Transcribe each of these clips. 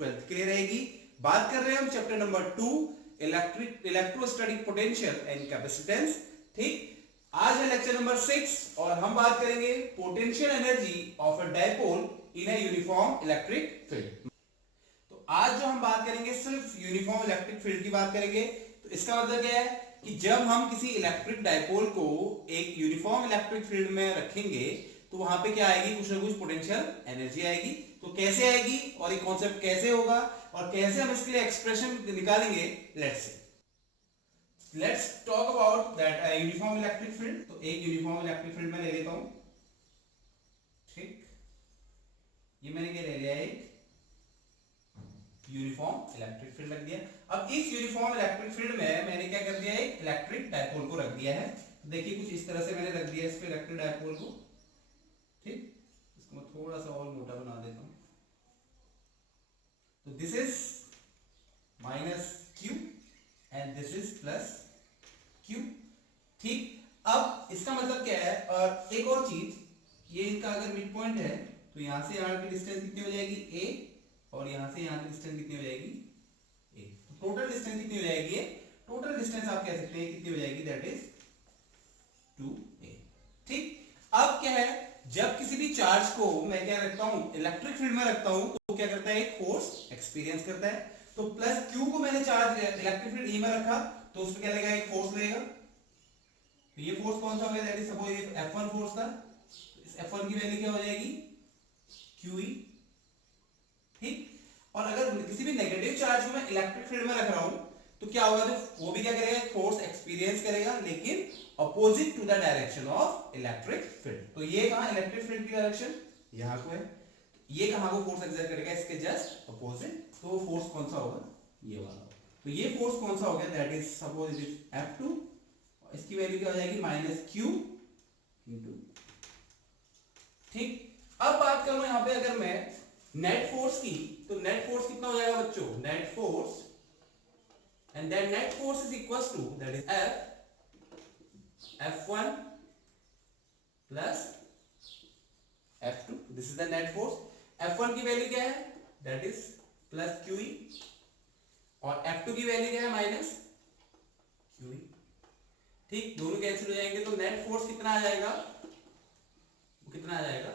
12th के लिए रहेगी। बात कर रहे हैं हम chapter number 2 electrostatic potential and capacitance. ठीक, आज है लेक्चर नंबर 6 और हम बात करेंगे potential energy of a dipole in a uniform electric field. तो आज जो हम बात करेंगे सिर्फ यूनिफॉर्म इलेक्ट्रिक फील्ड की बात करेंगे। तो इसका मतलब क्या है कि जब हम किसी इलेक्ट्रिक डायपोल को एक यूनिफॉर्म इलेक्ट्रिक फील्ड में रखेंगे तो वहां पे क्या आएगी, कुछ ना कुछ पोटेंशियल एनर्जी आएगी। तो कैसे आएगी और ये कॉन्सेप्ट कैसे होगा और कैसे हम इसके लिए एक्सप्रेशन निकालेंगे, let's talk about that uniform electric field. तो एक यूनिफॉर्म इलेक्ट्रिक फील्ड में ले लेता हूं। ठीक, ये मैंने क्या ले लिया, एक यूनिफॉर्म इलेक्ट्रिक फील्ड रख दिया। अब इस यूनिफॉर्म इलेक्ट्रिक फील्ड में मैंने क्या कर दिया, एक इलेक्ट्रिक डायपोल को रख दिया है। देखिए कुछ इस तरह से मैंने रख दिया इस पे इलेक्ट्रिक डायपोल को। ठीक, इसको मैं थोड़ा सा और मोटा बना देता हूं। तो this is minus Q and this is plus Q. ठीक, अब इसका मतलब क्या है, और एक और चीज, ये इनका अगर मिड पॉइंट है तो यहां से यहां की डिस्टेंस कितनी हो जाएगी, ए, और यहां से यहां की डिस्टेंस कितनी हो जाएगी, ए। तो टोटल डिस्टेंस कितनी हो जाएगी, टोटल डिस्टेंस आप कह सकते हैं कितनी हो जाएगी, दैट इज 2a। ठीक, अब क्या है, जब किसी भी चार्ज को मैं क्या रखता हूं, इलेक्ट्रिक फील्ड में रखता हूं, तो क्या करता है, एक फोर्स एक्सपीरियंस करता है। तो प्लस क्यू को मैंने चार्ज इलेक्ट्रिक फील्ड ई में रखा तो उसमें क्या लगेगा, एक फोर्स लगेगा। तो ये फोर्स कौन सा हो गया, दैट इज सपोज ये F1 फोर्स था। इस F1 की वैल्यू क्या हो जाएगी, QE। ठीक, और अगर किसी भी नेगेटिव चार्ज को मैं इलेक्ट्रिक फील्ड में रख रहा हूं तो क्या होगा, तो वो भी क्या करेगा, फोर्स एक्सपीरियंस करेगा, लेकिन opposite to the direction of electric field. तो ये कहां इलेक्ट्रिक फील्ड की डायरेक्शन यहां को है, ये कहां को फोर्स एक्सर्ट करेगा, इसके जस्ट अपोजिट। तो वो फोर्स कौन सा होगा, ये वाला। तो ये फोर्स कौन सा हो गया, that is suppose it is F2। इसकी वैल्यू क्या हो जाएगी, माइनस क्यू इंटू। ठीक, अब बात करूं यहां पे अगर मैं नेट फोर्स की, तो नेट फोर्स कितना हो जाएगा बच्चों, net force, and that net force is equals to that is F1 plus F2। This is the net force. F1 की वैल्यू क्या है, दैट इज प्लस QE, और F2 की वैल्यू क्या है, माइनस QE। ठीक, दोनों कैंसिल हो जाएंगे तो नेट फोर्स कितना आ जाएगा, कितना आ जाएगा,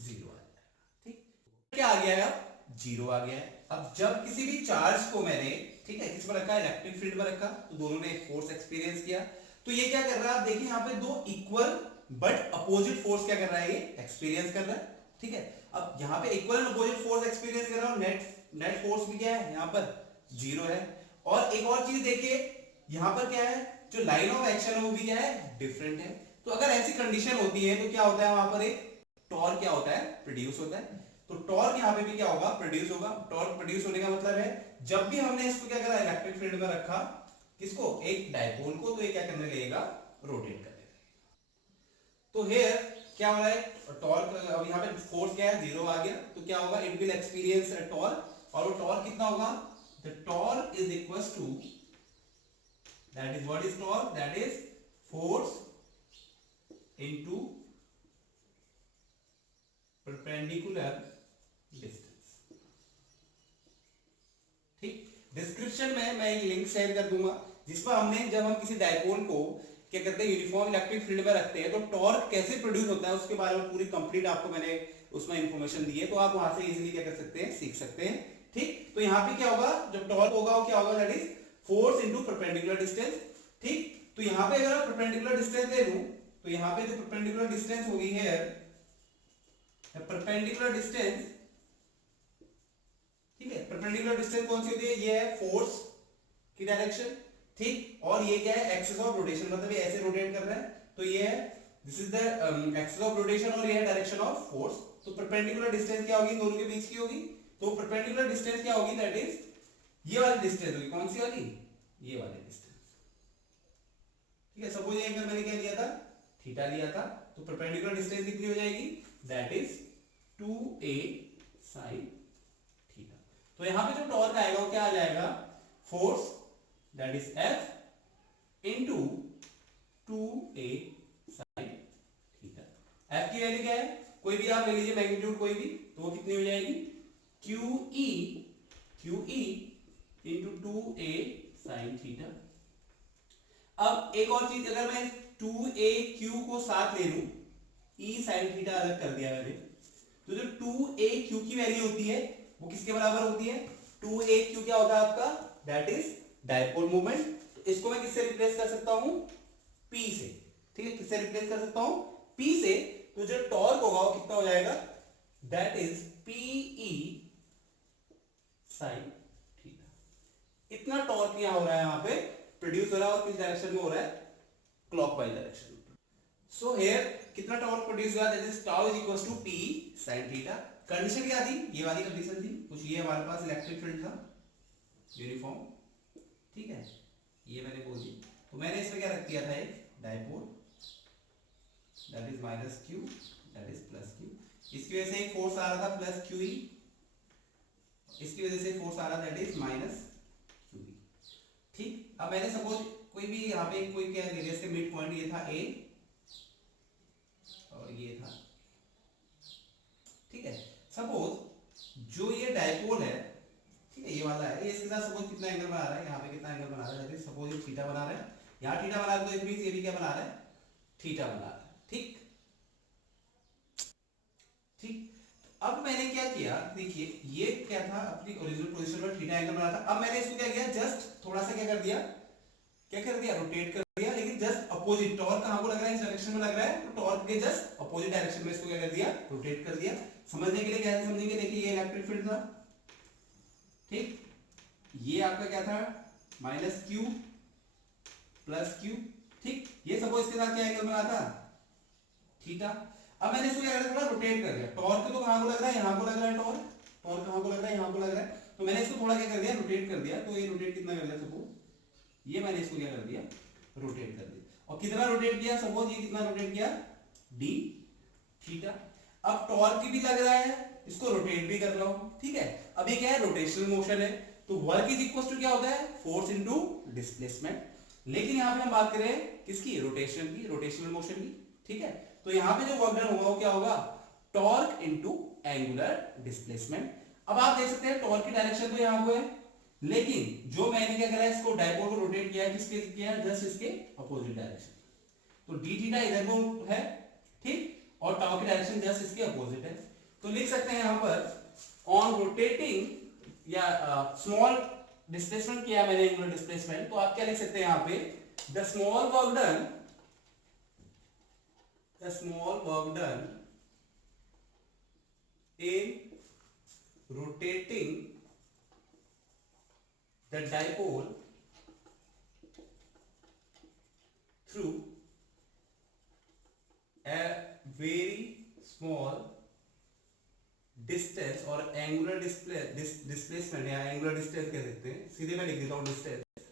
0 आ जाएगा। ठीक, क्या आ गया है, अब 0 आ गया है। अब जब किसी भी चार्ज को मैंने, ठीक है, किस में रखा है, इलेक्ट्रिक फील्ड में रखा, तो दोनों ने फोर्स एक्सपीरियंस किया। तो ये क्या कर रहा है, आप देखिए यहां पे दो इक्वल बट अपोजिट फोर्स क्या कर रहा है, ये एक्सपीरियंस कर रहा है। ठीक है, अब यहां पे equal and opposite force experience कर रहा हूं, नेट फोर्स भी क्या है, यहां पर 0 है। और एक और चीज देखिए, यहां पर क्या है, जो लाइन ऑफ एक्शन है वो भी क्या है, डिफरेंट है। तो अगर ऐसी कंडीशन होती है तो क्या होता है, वहां पर एक टॉर्क क्या होता है, प्रोड्यूस होता है। तो टॉर्क यहां पे भी क्या होगा, प्रोड्यूस होगा। टॉर्क प्रोड्यूस होने का मतलब है, जब भी हमने इसको क्या करा, इलेक्ट्रिक फील्ड में रखा, किसको, एक डायपोल को, तो ये क्या करने लगेगा, रोटेट कर देगा। तो हियर क्या हो रहा है, टॉर्क, अब यहां पे फोर्स क्या है, 0 आ गया, तो क्या होगा, it will experience a torque, और वो टॉर्क कितना होगा, the torque is equals to, that is what is torque, that is force into perpendicular distance. ठीक, डिस्क्रिप्शन में मैं लिंक शेयर कर दूंगा जिस पर हमने, जब हम किसी डायपोल को क्या करते हैं, यूनिफॉर्म इलेक्ट्रिक फील्ड में रखते हैं, तो टॉर्क कैसे प्रोड्यूस होता है उसके बारे में पूरी कंप्लीट आपको मैंने उसमें इंफॉर्मेशन दी है। तो आप वहां से इजीली क्या कर सकते हैं, सीख सकते हैं। ठीक, तो यहाँ पे क्या होगा, जब टॉर्क होगा वो क्या होगा, that is force into perpendicular distance. ठीक, तो यहाँ पे अगर आप परपेंडिकुलर डिस्टेंस ले लूं, तो यहाँ पे जो परपेंडिकुलर डिस्टेंस होगी है, परपेंडिकुलर डिस्टेंस, ठीक है, परपेंडिकुलर डिस्टेंस कौन सी होती है, ये है फोर्स की डायरेक्शन। ठीक, और ये क्या है, एक्सिस ऑफ रोटेशन, मतलब ये ऐसे रोटेट कर रहा है, तो ये है, this is the axis of rotation, और ये है डायरेक्शन ऑफ फोर्स। तो परपेंडिकुलर डिस्टेंस क्या होगी, इन दोनों के बीच की होगी। तो परपेंडिकुलर डिस्टेंस क्या होगी, दैट इज ये वाली डिस्टेंस होगी, कौन सी वाली, ये वाली डिस्टेंस। ठीक है, सपोज ये मैंने क्या लिया था, थीटा लिया था, तो परपेंडिकुलर डिस्टेंस कितनी हो जाएगी, that is 2a sin theta. तो यहां पे जो टॉर्क आएगा वो क्या आ जाएगा, force that is F into 2a sin theta. F की वैल्यू क्या है, कोई भी आप ले लीजिए मैग्नीट्यूड कोई भी, तो वो कितनी हो जाएगी, QE into 2a sine theta. अब एक और चीज, अगर मैं 2aq को साथ ले लूं, e साइन थीटा अलग कर दिया मैंने, तो जो 2aq की वैल्यू होती है वो किसके बराबर होती है? 2aq क्या होता है आपका? That is dipole moment. इसको मैं किससे रिप्लेस कर सकता हूं? p से। ठीक है, किससे रिप्लेस कर सकता हूं? p से। तो जो टॉर्क होगा वो कितना हो जाएगा? That is pe sine theta. इतना टॉर्क यहां हो रहा है, यहां पे प्रोड्यूस हो रहा है, और किस डायरेक्शन में हो रहा है? क्लॉकवाइज डायरेक्शन में। सो हियर कितना टॉर्क प्रोड्यूस हुआ? That is tau is equals to p sin theta. Condition क्या थी? ये वाली कंडीशन थी कुछ, ये हमारे पास इलेक्ट्रिक फील्ड था यूनिफॉर्म, ठीक है, ये मैंने बोल दी। तो मैंने इसमें क्या रख दिया था? एक dipole, that is minus q, that is plus q। इसकी वजह से एक फोर्स आ रहा था प्लस qe, इसकी वजह से फोर्स आ रहा दैट इज माइनस qe। ठीक, अब मैंने सपोज कोई भी यहाँ पे कोई क्या रेडियस के मिड पॉइंट, ये था a और ये था, ठीक है। सपोज जो ये डायपोल है, ठीक है, ये वाला है, ये इसके साथ सपोज कितना एंगल बना रहा है? यहाँ पे कितना एंगल बना रहा है? सपोज ये थीटा बना रहा है, यहाँ थीटा बना रहा है, तो इट मींस ये भी क्या बना रहा है? थीटा बना रहा है। ठीक ठीक। अब मैंने क्या किया, देखिए ये क्या था, अपनी ओरिजिनल पोजीशन पर थीटा एंगल बना था। अब मैंने इसको क्या किया? जस्ट थोड़ा सा क्या कर दिया? क्या कर दिया? रोटेट कर दिया, लेकिन जस्ट अपोजिट। टॉर्क कहां को लग रहा है? इस डायरेक्शन में लग रहा है, तो टॉर्क के जस्ट अपोजिट डायरेक्शन में इसको क्या कर दिया? रोटेट कर दिया। समझने के लिए कैसे समझेंगे? देखिए ये इलेक्ट्रिक फील्ड था, ठीक, ये आपका क्या था? माइनस क्यू प्लस क्यू, ठीक। ये सपोज इसके साथ क्या एंगल बना था? थीटा। अब मैंने इसको क्या कर दिया? थोड़ा रोटेट कर दिया। टॉर्क तो कहां को लग रहा है? यहां को लग रहा है टॉर्क। टॉर्क कहां को लग रहा है? यहां को लग रहा है। तो मैंने इसको थोड़ा क्या कर दिया? रोटेट कर दिया। तो ये रोटेट कितना कर दिया? सपोज ये मैंने इसको क्या कर दिया? रोटेट कर दिया। और कितना रोटेट किया? सपोज ये कितना रोटेट किया? D theta. अब टॉर्क भी लग रहा है, इसको रोटेट भी कर रहा हूं, ठीक है। अब ये क्या है? रोटेशनल मोशन है, तो वर्क इज इक्वल टू क्या होता है? Force into displacement. लेकिन यहां पे हम बात करें किसकी? रोटेशन की, रोटेशनल मोशन की, ठीक है। तो यहां पे जो वर्क डन होगा वो क्या होगा? Torque into angular displacement. अब आप देख सकते हैं टॉर्क की डायरेक्शन तो यहां को है, लेकिन जो मैंने क्या करा है, इसको डायपोल को रोटेट किया है, किसके किया? जस्ट इसके अपोजिट डायरेक्शन। तो डी थीटा इधर को है, ठीक, और टाउ की डायरेक्शन जस्ट इसके अपोजिट है। तो लिख सकते हैं यहां पर ऑन रोटेटिंग या स्मॉल डिस्प्लेसमेंट किया मैंने, एंगुलर डिस्प्लेसमेंट, तो आप क्या लिख सकते हैं यहां पे? The small work done, the small work done in rotating the dipole through a very small distance और angular displacement या angular distance कह सकते हैं, सीधे मैं लिख देता हूं distance,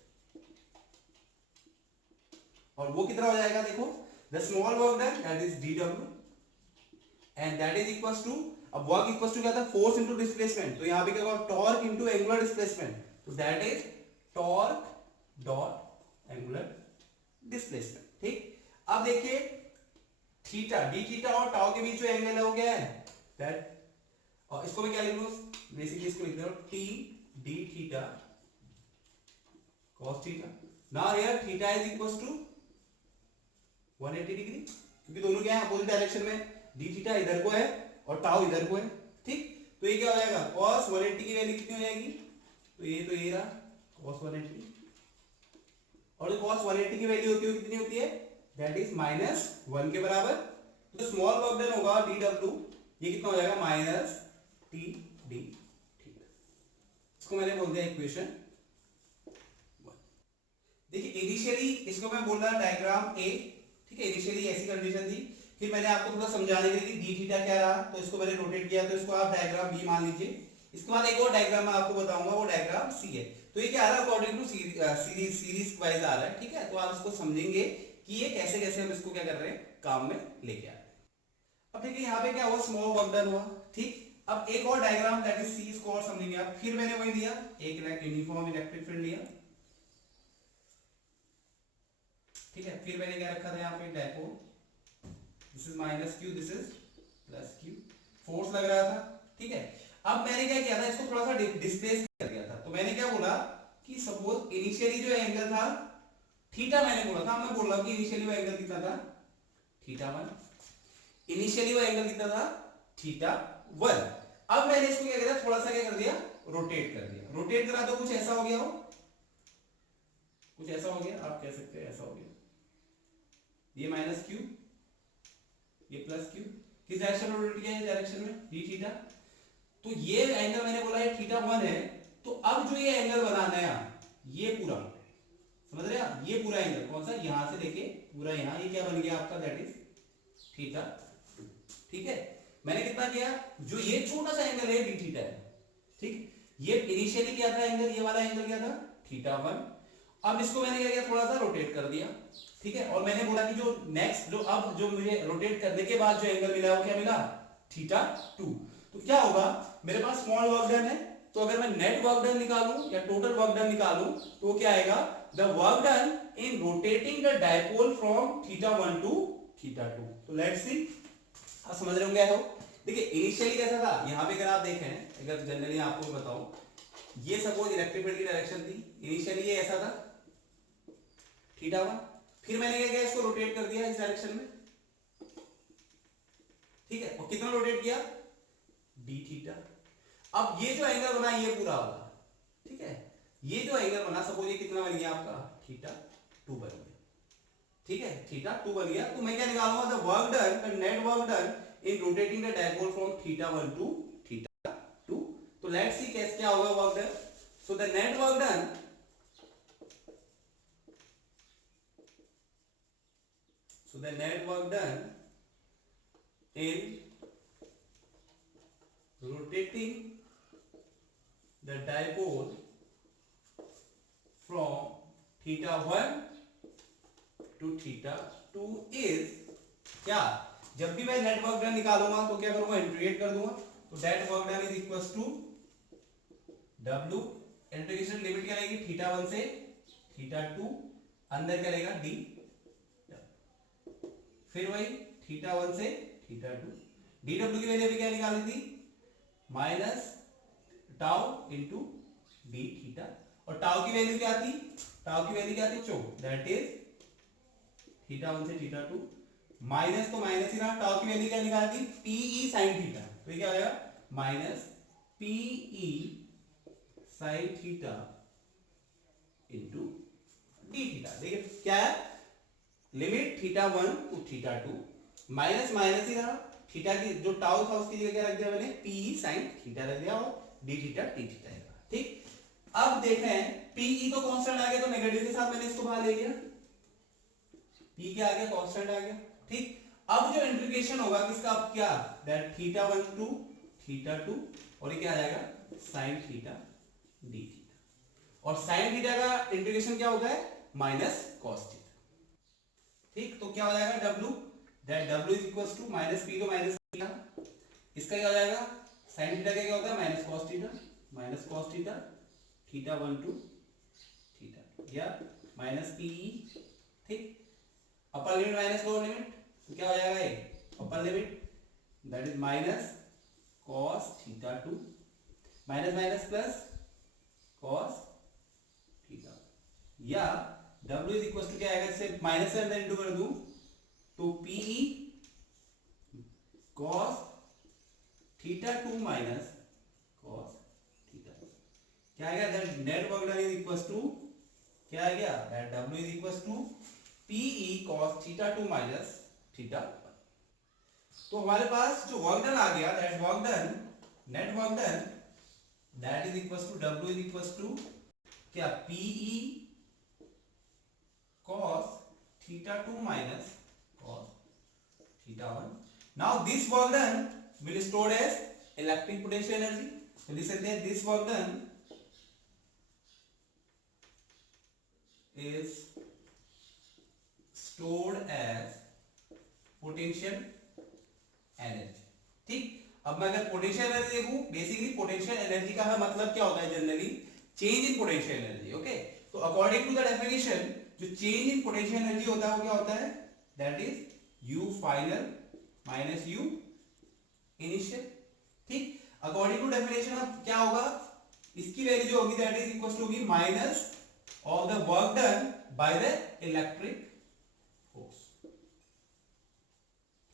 और वो कितना हो जाएगा? देखो, the small work done that is dw and that is equals to, अब वर्क इक्वल टू क्या था? Force into displacement. तो यहां पे क्या होगा? टॉर्क इनटू एंगुलर डिस्प्लेसमेंट, तो that is torque dot angular displacement, ठीक। अब देखिए थीटा, डी थीटा और टाउ के बीच जो एंगल है वो क्या है? दैट, और इसको मैं क्या लिख लूं? बेसिकली इसको लिख रहा हूं T D theta cos theta. Now here theta is equals to 180 degree, क्योंकि दोनों क्या है? अपोजिट डायरेक्शन में। डी थीटा इधर को है और टाउ इधर को है, ठीक। तो ये क्या हो जाएगा? cos 180 की वैल्यू कितनी हो जाएगी? तो ये रहा cos 180, और जो cos 180 की वैल्यू होती है कितनी होती है? दैट इज -1 के बराबर। तो स्मॉल वर्क डन होगा dw, ये कितना हो जाएगा? माइनस टी डी, ठीक। इसको मैंने बोल दिया इक्वेशन 1। देखिए इनिशियली इसको मैं बोल रहा डायग्राम ए, ठीक है, इनिशियली ऐसी कंडीशन थी, फिर मैंने आपको थोड़ा समझाने के लिए डी थीटा क्या रहा, तो इसको मैंने रोटेट किया, तो इसको आप डायग्राम बी मान लीजिए। इसके बाद एक और डायग्राम मैं आपको बताऊंगा, वो डायग्राम सी है। तो ये क्या आ रहा है? अकॉर्डिंग टू सीरीज वाइज आ रहा है, ठीक है। तो आप इसको समझेंगे कि ये कैसे कैसे हम इसको क्या कर रहे हैं? काम में लेके आ रहे हैं। अब देखिए यहाँ पे क्या हुआ? स्मॉल वर्क डन हुआ, ठीक। अब एक और डायग्राम दैट इज सी, इसको और समझेंगे आप। फिर मैंने वही दिया, एक यूनिफॉर्म इलेक्ट्रिक फील्ड लिया, ठीक है। फिर मैंने क्या रखा था यहाँ पे? Dipole, this is minus Q, this is plus Q, force लग रहा था, ठीक है। अब मैंने क्या किया था, इसको थोड़ा सा डिस्प्लेस कर दिया था। तो मैंने क्या बोला कि सपोज इनिशियली जो एंगल था थीटा, मैंने बोला था, मैं बोल रहा हूं कि इनिशियली वो एंगल कितना था, थीटा 1। इनिशियली वो एंगल कितना था, थीटा 1। अब मैंने इसको क्या किया, थोड़ा सा क्या कर दिया, रोटेट कर दिया। रोटेट करा तो कुछ ऐसा हो गया, हो कुछ ऐसा हो गया, आप कह सकते हैं ऐसा हो गया, ये माइनस क्यू, ये प्लस क्यू। किस डायरेक्शन में रोटेट किया है, डायरेक्शन में डी थीटा। तो ये एंगल मैंने बोला है थीटा 1 है। तो अब जो ये एंगल बना नया, ये पूरा, समझ रहे हैं आप, ये पूरा एंगल कौन सा, यहां से लेके पूरा यहां, ये क्या बन गया आपका, दैट इज थीटा। ठीक है, मैंने कितना किया, जो ये छोटा सा एंगल है डी थीटा है, ठीक। ये इनिशियली क्या था एंगल, ये वाला एंगल क्या था, थीटा 1। अब इसको मैंने क्या किया, थोड़ा सा रोटेट कर दिया, ठीक है। और मैंने बोला कि जो नेक्स्ट, जो अब जो मुझे रोटेट करने के बाद जो एंगल मिला वो क्या मिला, थीटा 2। तो क्या होगा, मेरे पास स्मॉल वर्क डन है, तो अगर मैं नेट वर्क डन निकालूं या टोटल वर्क डन निकालूं तो क्या आएगा, the work done in rotating the dipole from theta 1 to theta 2। तो लेट्स सी, आप समझ रहे होंगे हो। देखिए इनिशियली कैसा था, यहां पे अगर आप देखें, अगर जनरली आपको बताऊं, ये सपोज इलेक्ट्रिक फील्ड की डायरेक्शन थी, इनिशियली ये ऐसा था थीटा 1। फिर मैंने क्या किया, इसको रोटेट कर दिया इस डायरेक्शन में, ठीक है। और कितना रोटेट किया, डी थीटा। अब ये जो एंगल बना ये पूरा होगा, ठीक है। ये जो एंगल बना, सपोज ये कितना बन गया आपका, थीटा 2 बन गया, ठीक है, थीटा 2 बन गया। तो मैं क्या निकालूंगा, the work done, the net work done in rotating the dipole from theta 1 to theta 2। तो लेट्स सी कैसे क्या होगा work done. So the net work done, so the net work done in rotating the dipole from theta 1 to theta 2 is क्या, जब भी मैं net work done निकालूंगा तो क्या करूंगा, इंटीग्रेट कर दूंगा। तो net work done is equals to W, integration limit क्या रहेगी, थीटा 1 से थीटा 2, अंदर क्या रहेगा D, फिर वही थीटा 1 से थीटा 2। डी डब्ल्यू की वैल्यू भी क्या निकाली थी, minus tau into d theta. और टाउ की वैल्यू क्या थी, टाउ की वैल्यू क्या थी, चो, दैट इज थीटा 1 से थीटा 2, माइनस तो माइनस ही रहा, टाउ की वैल्यू क्या निकाली थी, पीई साइन थीटा। तो ये क्या हो जाएगा, minus p E sine theta into d theta. देखिए क्या है, limit theta 1 to theta 2, minus minus ही रहा, थीटा की जो टाउ था उसकी जगह क्या रख दिया मैंने, पी साइन थीटा रख दिया, और डी थीटा टी थीटा है, ठीक। अब देखें, पी तो कांस्टेंट आ गया, तो नेगेटिव के साथ मैंने इसको बाहर ले लिया, पी क्या आ गया, कांस्टेंट आ गया, ठीक। अब जो इंटीग्रेशन होगा किसका, अब क्या, दैट थीटा 1 टू थीटा 2, और ये क्या आ जाएगा, साइन थीटा डी थीटा। और साइन थीटा का इंटीग्रेशन क्या होता है, माइनस कॉस थीटा, ठीक। तो क्या हो जाएगा, W, that W is equals to minus P तो माइनस थीटा, इसका क्या हो जाएगा, साइन थीटा का क्या होता है, minus cos theta, minus cos theta, theta 1 to theta, या माइनस पीई, ठीक। Upper limit minus lower limit, तो क्या हो जाएगा, ये upper limit, that is minus cos theta 2, minus minus plus cos theta, या W इज इक्वल टू क्या आएगा, इससे माइनस से अंदर इंटू कर दूं तो PE cos theta 2 minus cos theta, क्या आएगा, that net work done is equal to क्या आ गया, that W is equal to PE cos theta 2 minus theta. तो हमारे पास जो वर्क डन आ गया, that work done, net work done, that is equal to W is equal to क्या, PE cos theta 2 minus cos theta 1. Now this work done will stored as electric potential energy. So listen there, this work done is stored as potential energy, ठीक। अब मैं अगर potential energy देखूं, basically potential energy का मतलब क्या होता है, generally change in potential energy, okay. तो अकॉर्डिंग टू द डेफिनेशन, जो चेंज इन पोटेंशियल एनर्जी होता है वो क्या होता है, that is U final minus U initial, ठीक। अकॉर्डिंग टू डेफिनेशन अब क्या होगा, इसकी वैल्यू जो होगी दैट इज इक्वल टू होगी minus of the work done by the electric force.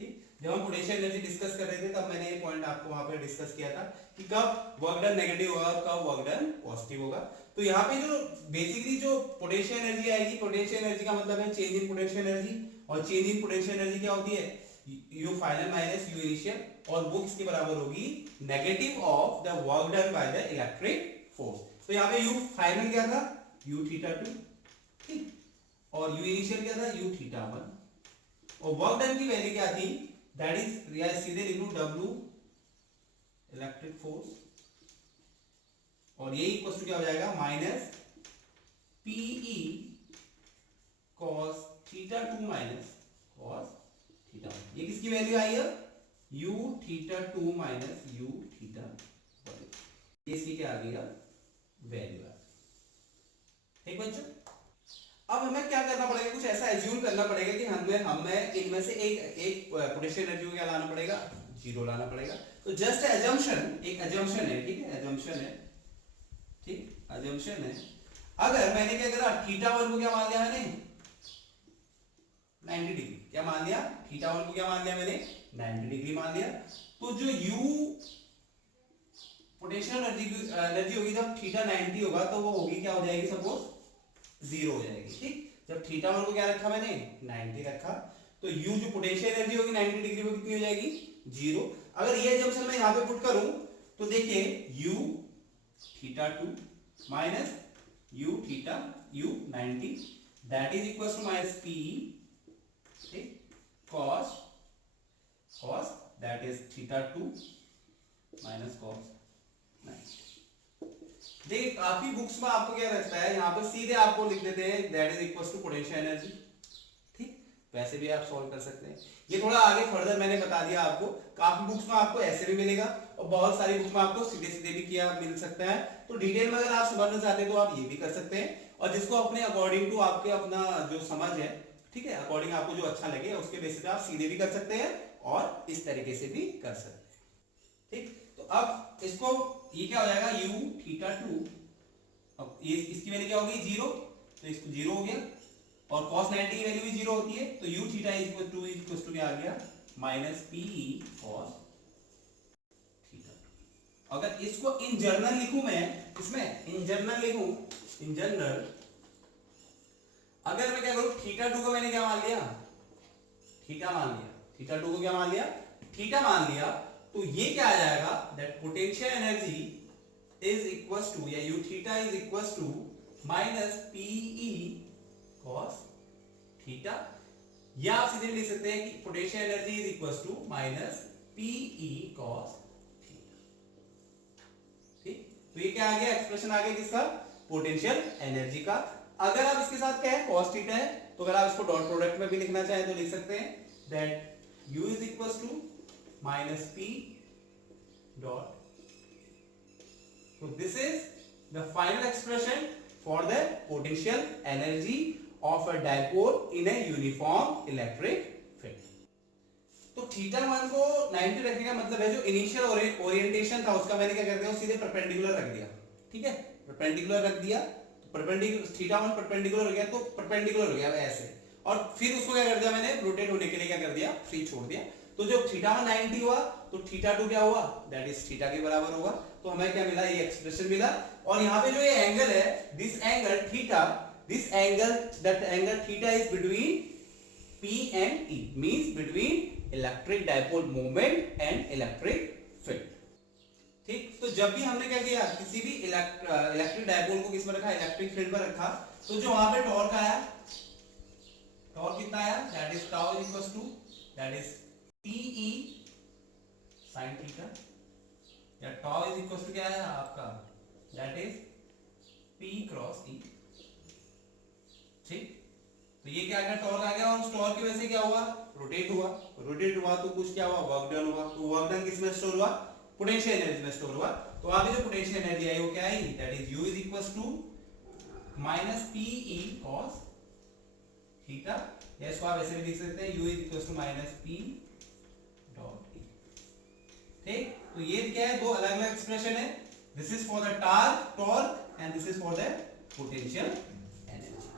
ठीक, जब हम पोटेंशियल एनर्जी डिस्कस कर रहे थे तब मैंने ये पॉइंट आपको वहां पे डिस्कस किया था कि कब वर्क डन नेगेटिव होगा और कब वर्क डन पॉजिटिव होगा। तो यहाँ पे जो बेसिकली जो पोटेंशियल एनर्जी आएगी, पोटेंशियल एनर्जी का मतलब है चेंज इन पोटेंशियल एनर्जी, और चेंज इन पोटेंशियल एनर्जी क्या होती है, you final minus you initial, और वो किसके बराबर होगी, negative of the work done by the electric force. तो यहाँ पे यू फाइनल क्या था, यू थीटा 2, ठीक, और यू इनिशियल क्या था, यू थीटा 1, और वर्क डन की वैल्यू क्या थी, दैट इज या सीधे लिख लूं W इलेक्ट्रिक फोर्स, और ये इक्वल टू क्या हो जाएगा, minus PE cos theta 2 minus cos theta 1। ये किसकी वैल्यू आई है, U theta 2 minus U theta 1, ये इसकी क्या आ गया, वैल्यू आ गई। ठीक बच्चों, अब हमें क्या करना पड़ेगा, कुछ ऐसा एज्यूम करना पड़ेगा कि हमें इनमें से एक पोटेंशियल एनर्जी को क्या लाना पड़ेगा, जीरो लाना पड़ेगा। तो जस्ट एजम्पशन, एक एजम्पशन है, ठीक है, एजम्पशन है, ठीक, एजम्पशन है। अगर मैंने क्या करा, थीटा 1 को क्या मान लिया मैंने, 90 डिग्री, क्या मान लिया, थीटा 1 को क्या मान लिया मैंने, 90 डिग्री मान लिया। तो जो U पोटेंशियल एनर्जी होगी जब थीटा 90 होगा तो वो होगी क्या हो जाएगी, सपोज जीरो हो जाएगी। ठीक, जब थीटा 1 को क्या रखा मैंने, 90 रखा, तो U जो पोटेंशियल एनर्जी होगी 90 डिग्री पे कितनी हो जाएगी, जीरो। अगर ये जंक्शन मैं यहां पे पुट करूं तो देखिए U theta 2 minus U theta U 90 that is equal to minus PE, ठीक, cos that is theta 2 minus cos 90। देखिए काफी बुक्स में आपको क्या रहता है, यहाँ पे सीधे आपको लिख देते हैं that is equal to potential energy, ठीक, वैसे भी आप सॉल्व कर सकते हैं। ये थोड़ा आगे फर्दर मैंने बता दिया आपको, काफी बुक्स में आपको ऐसे भी मिलेगा और बहुत सारी बुक्स में आपको सीधे सीधे भी किया मिल सकता है। तो डिटेल में अगर आप समझना चाहते हैं तो आप ये भी कर सकते हैं, और जिसको अपने अकॉर्डिंग टू आपके अपना जो समझ है, ठीक है, अकॉर्डिंग आपको जो अच्छा लगे उसके बेसिस पे आप सीधे भी कर सकते हैं और इस तरीके से भी कर सकते हैं। ठीक, तो अब इसको ये क्या हो जाएगा, U थीटा 2, अब ये इसकी वैल्यू क्या होगी, जीरो, तो इसको जीरो हो गया, और cos 90 की वैल्यू भी जीरो होती है, तो U theta is equal to क्या आ गया, माइनस PE cos थीटा। अगर इसको इन जनरल लिखूं मैं, इसमें इन जनरल लिखूं, इन जनरल अगर मैं क्या करूं, थीटा 2 को मैंने क्या मान लिया, थीटा मान लिया, थीटा 2 को क्या मान लिया, थीटा मान लिया, तो ये क्या आ जाएगा, that potential energy is equal to, या U theta is equal to minus PE cos theta, या आप सीधे लिख सकते हैं कि potential energy is equal to minus PE cos theta. ठीक, तो ये क्या आ गया, एक्सप्रेशन आ गया किसका, पोटेंशियल एनर्जी का। अगर आप इसके साथ क्या है, cos थीटा है, तो अगर आप इसको डॉट प्रोडक्ट में भी लिखना चाहें तो लिख सकते हैं that U is equal to minus P dot. So this is the final expression for the potential energy of a dipole in a uniform electric field. तो थीटा 1 को 90 रखने का मतलब है जो इनिशियल ओरिएंटेशन था उसका मैंने क्या कर दिया, सीधे परपेंडिकुलर रख दिया, ठीक है, परपेंडिकुलर रख दिया, तो परपेंडिकुलर थीटा 1 परपेंडिकुलर हो गया, तो परपेंडिकुलर हो गया ऐसे, और फिर उसको क्या कर दिया मैंने, रोटेट होने के लिए क्या कर दिया, फ्री छोड़ दिया। तो जब थीटा 1 90 हुआ तो थीटा 2 क्या हुआ, दैट इज थीटा के बराबर होगा। तो हमें क्या मिला, ये एक्सप्रेशन मिला। और यहाँ पे जो ये एंगल है, this angle theta, this angle, that angle theta is between P and E, means between electric dipole moment and electric field. ठीक, तो जब भी हमने क्या किया, किसी भी इलेक्ट्रिक डायपोल को किस में रखा, इलेक्ट्रिक फील्ड पर रखा, तो जो वहां पे टॉर्क आया, टॉर्क कितना आया, that is tau is equal to, that is PE sin theta, या टाउ इज इक्वल टू क्या है आपका, that is P cross E। ठीक, तो ये क्या गया, टॉर्क आ गया, और उस टॉर्क की वजह से क्या हुआ, रोटेट हुआ, रोटेट हुआ तो कुछ क्या हुआ, वर्क डन हुआ, तो वर्क डन किस में स्टोर हुआ, पोटेंशियल एनर्जी में स्टोर हुआ। तो वहां पे जो पोटेंशियल एनर्जी आई वो क्या I, that is U is equal to minus PE cos theta, या इसको आप ऐसे भी लिख सकते हैं, U is equal to minus P dot E। ठीक, तो ये क्या है, दो अलग अलग एक्सप्रेशन है, this is for the torque and this is for the potential energy.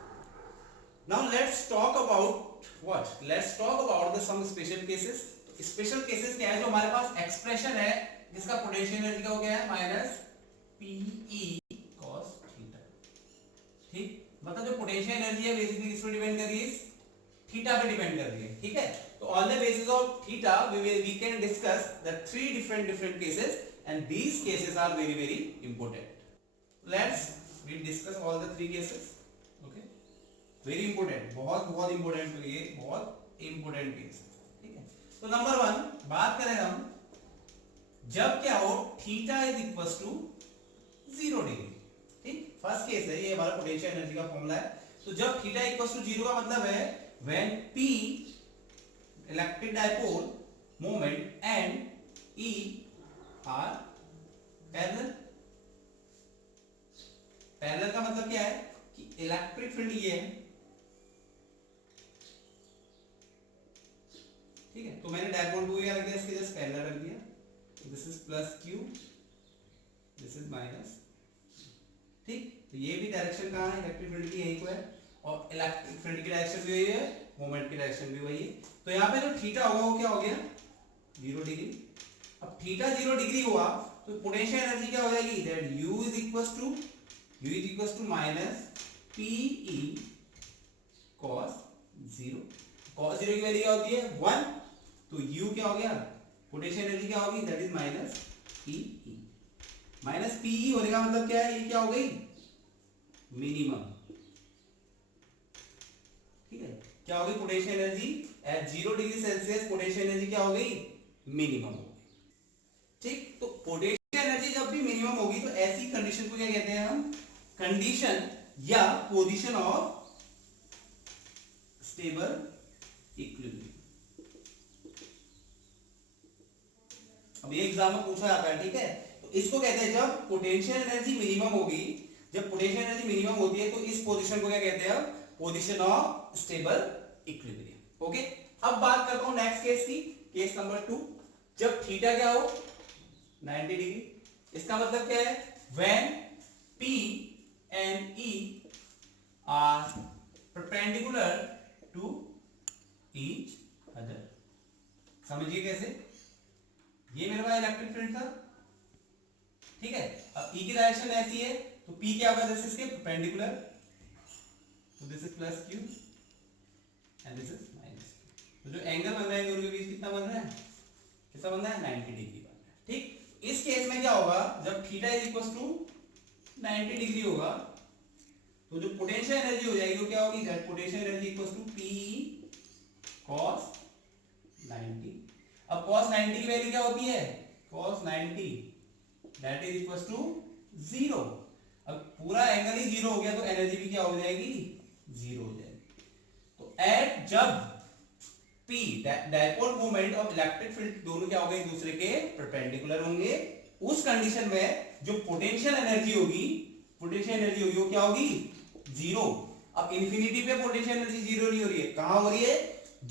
Now let's talk about what, let's talk about the some special cases. Special cases क्या है, जो हमारे पास एक्सप्रेशन है जिसका पोटेंशियल एनर्जी का हो गया है माइनस पीई कॉस थीटा. ठीक, मतलब जो पोटेंशियल एनर्जी है बेसिकली किस पे डिपेंड कर रही है, थीटा पे डिपेंड कर रही है. ठीक है, तो on the basis of theta we can discuss the three different cases and these cases are very very important. Let's we discuss all the three cases. Okay, very important, बहुत बहुत important, तो ये बहुत इंपॉर्टेंट केस. ठीक है, तो number 1 बात करें हम, जब क्या हो theta is equal to 0 degree. ठीक, फर्स्ट केस है, ये हमारा पोटेंशियल एनर्जी का फॉर्मूला है. तो जब थीटा इक्वल टू 0 का मतलब है when P electric dipole moment and E are parallel. Parallel का मतलब क्या है कि इलेक्ट्रिक फील्ड ये है. ठीक है, तो मैंने डायपोल को क्या रख दिया, इसके जस्ट पैरेलल रख दिया. This is plus q, this is minus. ठीक, तो ये भी डायरेक्शन कहाँ है, इलेक्ट्रिक फील्ड की यही को है, और इलेक्ट्रिक फील्ड की डायरेक्शन भी वही है, मोमेंट की डायरेक्शन भी वही है. तो यहाँ पे जो थीटा होगा वो क्या हो गया 0 डिग्री. अब थीटा 0 डिग्री हुआ तो पोटेंशियल एनर्जी क्या हो जाएगी, that u is equals to minus pe cos 0. cos 0 की वैल्यू क्या होती है 1, तो u क्या हो गया, पोटेंशियल एनर्जी क्या होगी, that is minus pe. Minus pe होने का मतलब क्या है, ये क्या हो गई मिनिमम. ठीक है, क्या होगी potential energy at 0 degree Celsius, potential energy क्या हो गई मिनिमम हो गई. ठीक, तो पोटेंशियल एनर्जी जब भी मिनिमम होगी तो ऐसी कंडीशन को क्या कहते हैं हम, कंडीशन या पोजीशन ऑफ स्टेबल इक्विलिब्रियम. अब ये एग्जाम में पूछा जाता है. ठीक है, तो इसको कहते हैं जब पोटेंशियल एनर्जी मिनिमम होगी, जब पोटेंशियल एनर्जी मिनिमम होती है तो इस पोजीशन को क्या कहते हैं, position of stable equilibrium. Okay, अब बात करता हूं नेक्स्ट केस की, केस नंबर 2. जब थीटा क्या हो 90 डिग्री. इसका मतलब क्या है, when P and E are perpendicular to each other. समझिए कैसे, ये मेरे पास इलेक्ट्रिक फील्ड था. ठीक है, अब E की डायरेक्शन ऐसी है तो P क्या होगा, जैसे इसके परपेंडिकुलर, तो this is plus q and this is minus q. तो जो एंगल बन रहा है दोनों के बीच कितना बन रहा है, कितना बन रहा है 90 डिग्री बन रहा है. ठीक, इस केस में क्या होगा, जब theta is equal to 90 degree होगा तो जो पोटेंशियल एनर्जी हो जाएगी वो क्या होगी, that potential energy equal to P cos 90. अब cos 90 की वैल्यू क्या होती है, cos 90 that is equal to 0. अब पूरा एंगल ही 0 हो गया तो एनर्जी भी क्या हो जाएगी 0 हो जाएगी. तो एट जब P डायपोल मोमेंट और इलेक्ट्रिक फील्ड दोनों क्या होंगे, एक दूसरे के परपेंडिकुलर होंगे, उस कंडीशन में जो पोटेंशियल एनर्जी होगी वो क्या होगी 0. अब इंफिनिटी पे पोटेंशियल एनर्जी 0 नहीं हो रही है, कहां हो रही है,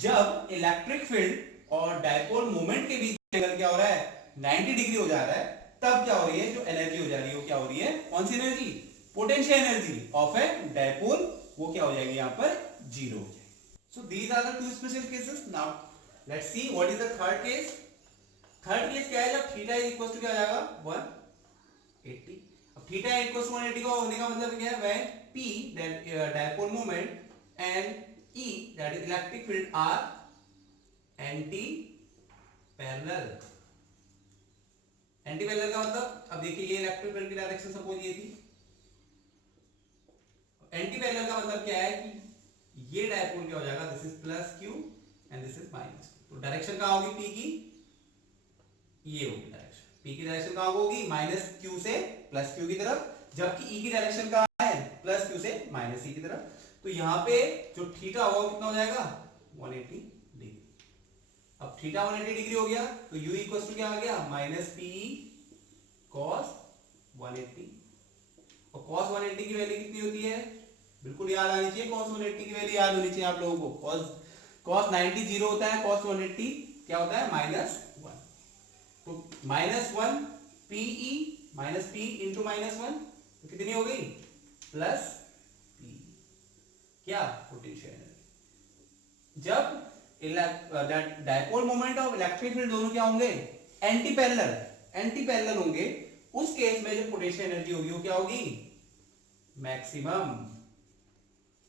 जब इलेक्ट्रिक फील्ड और डायपोल मोमेंट के बीच एंगल क्या हो रहा है 90 डिग्री हो जा रहा है, तब क्या हो रही है, जो एनर्जी हो जा रही है वो क्या हो रही है, कौन सी energy, potential energy of a dipole, वो क्या हो जाएगी यहाँ पर 0 हो जाएगी. So these are the two special cases. Now let's see what is the third case. Third case क्या है, जब थीटा इज इक्वल टू क्या आ जाएगा 180. अब थीटा इज इक्वल टू 180 का होने का मतलब क्या है, when P that dipole moment and E that is electric field are anti parallel. Anti parallel का मतलब, अब देखिए ये इलेक्ट्रिक फील्ड की डायरेक्शन सपोज ये थी, एंटी पैरेलल का मतलब क्या है कि ये डायपोल क्या हो जाएगा, this is plus q and this is minus q. तो डायरेक्शन कहां होगी P की, ये होगी डायरेक्शन, P की डायरेक्शन कहां होगी माइनस q से प्लस q की तरफ, जबकि E की डायरेक्शन कहां है प्लस q से माइनस E की तरफ. तो यहां पे जो थीटा होगा कितना हो जाएगा 180 डिग्री. अब थीटा 180 डिग्री हो गया तो u इक्वल्स टू क्या आ गया माइनस p cos 180. और cos 180 की वैल्यू कितनी होती है, बिल्कुल याद आनी चाहिए, cos 180 की वैल्यू याद होनी चाहिए आप लोगों को. cos 90 0 होता है, cos 180 क्या होता है -1. तो -1 PE माइनस पी इंटू -1, तो कितनी हो गई प्लस पी, क्या पोटेंशियल एनर्जी। जब डायपोल मोमेंट और इलेक्ट्रिक फील्ड दोनों क्या होंगे एंटी पैरेलल होंगे, उस केस में जो पोटेंशियल एनर्जी होगी वो क्या होगी मैक्सिमम।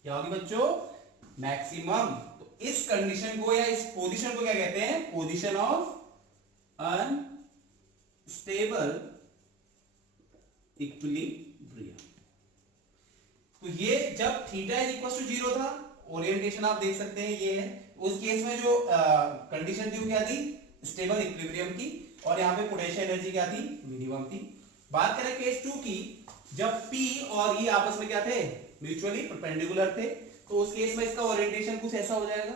क्या होगी बच्चों मैक्सिमम। तो इस कंडीशन को या इस पोजीशन को क्या कहते हैं पोजीशन ऑफ अनस्टेबल इक्विलिब्रियम। तो ये जब थीटा इज इक्वल टू 0 था, ओरिएंटेशन आप देख सकते हैं ये है, उस केस में जो कंडीशन थी वो क्या थी स्टेबल इक्विलिब्रियम की, और यहाँ पे पोटेंशियल एनर्जी क्या थी मिनिमम थी। बात करें केस 2 की, जब P और E आपस में क्या थे म्यूचुअली परपेंडिकुलर थे, तो उस केस में इसका ओरिएंटेशन कुछ ऐसा हो जाएगा,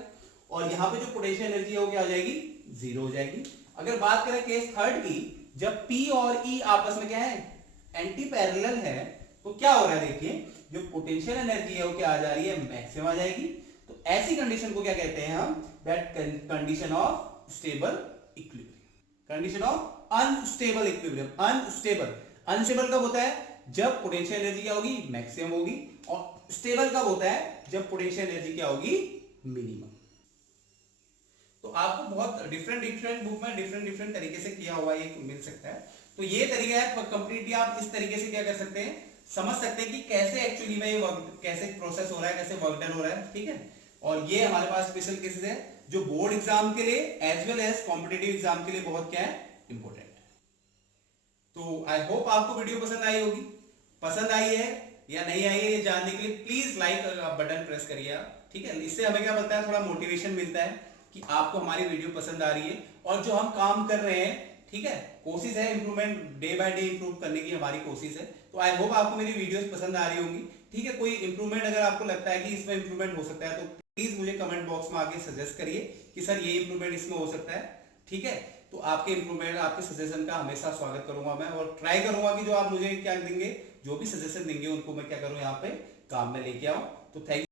और यहाँ पे जो पोटेंशियल एनर्जी है वो क्या हो जाएगी 0 हो जाएगी। अगर बात करें केस 3 की, जब P और E आपस में क्या है एंटी पैरेलल है, तो क्या हो रहा है देखिए जो पोटेंशियल एनर्जी है वो क्या आ जा रही है मैक्सिमम आ जाएगी। तो ऐसी कंडीशन को क्या कहते हैं हम that condition of stable equilibrium. Condition of unstable equilibrium. Unstable कब होता है जब पोटेंशियल एनर्जी क्या होगी मैक्सिमम होगी, और स्टेबल कब होता है जब पोटेंशियल एनर्जी क्या होगी मिनिमम। तो आपको बहुत डिफरेंट बुक में डिफरेंट तरीके से किया हुआ ये मिल सकता है। तो ये तरीका है कंप्लीटली आप इस तरीके से क्या कर सकते हैं समझ सकते हैं कि कैसे एक्चुअली में ये कैसे प्रोसेस हो रहा है, कैसे वर्क डन हो रहा है, ठीक है। और ये हमारे पास स्पेशल केसेस है जो बोर्ड एग्जाम के लिए as well as competitive exam के लिए बहुत क्या है इंपॉर्टेंट है। तो आई होप आपको वीडियो पसंद आई होगी। पसंद आई है या नहीं आई है ये जानने के लिए प्लीज लाइक बटन प्रेस करिए आप, ठीक है। इससे हमें क्या मिलता है थोड़ा मोटिवेशन मिलता है कि आपको हमारी वीडियो पसंद आ रही है, और जो हम काम कर रहे हैं, ठीक है, कोशिश है improvement day by day improve करने की हमारी कोशिश है। तो आई होप आपको मेरी वीडियोस पसंद आ रही होंगी, ठीक है। कोई इंप्रूवमेंट अगर आपको लगता है कि इसमें इंप्रूवमेंट हो सकता है तो प्लीज मुझे कमेंट बॉक्स में आके सजेस्ट करिए कि सर ये इंप्रूवमेंट इसमें हो सकता है, ठीक है। तो आपके इंप्रूवमेंट आपके सजेशन का हमेशा स्वागत करूंगा मैं, और ट्राई करूंगा कि जो आप मुझे क्या देंगे जो भी सजेशन देंगे उनको मैं क्या करूं यहाँ पे काम में लेके आऊं। तो थैंक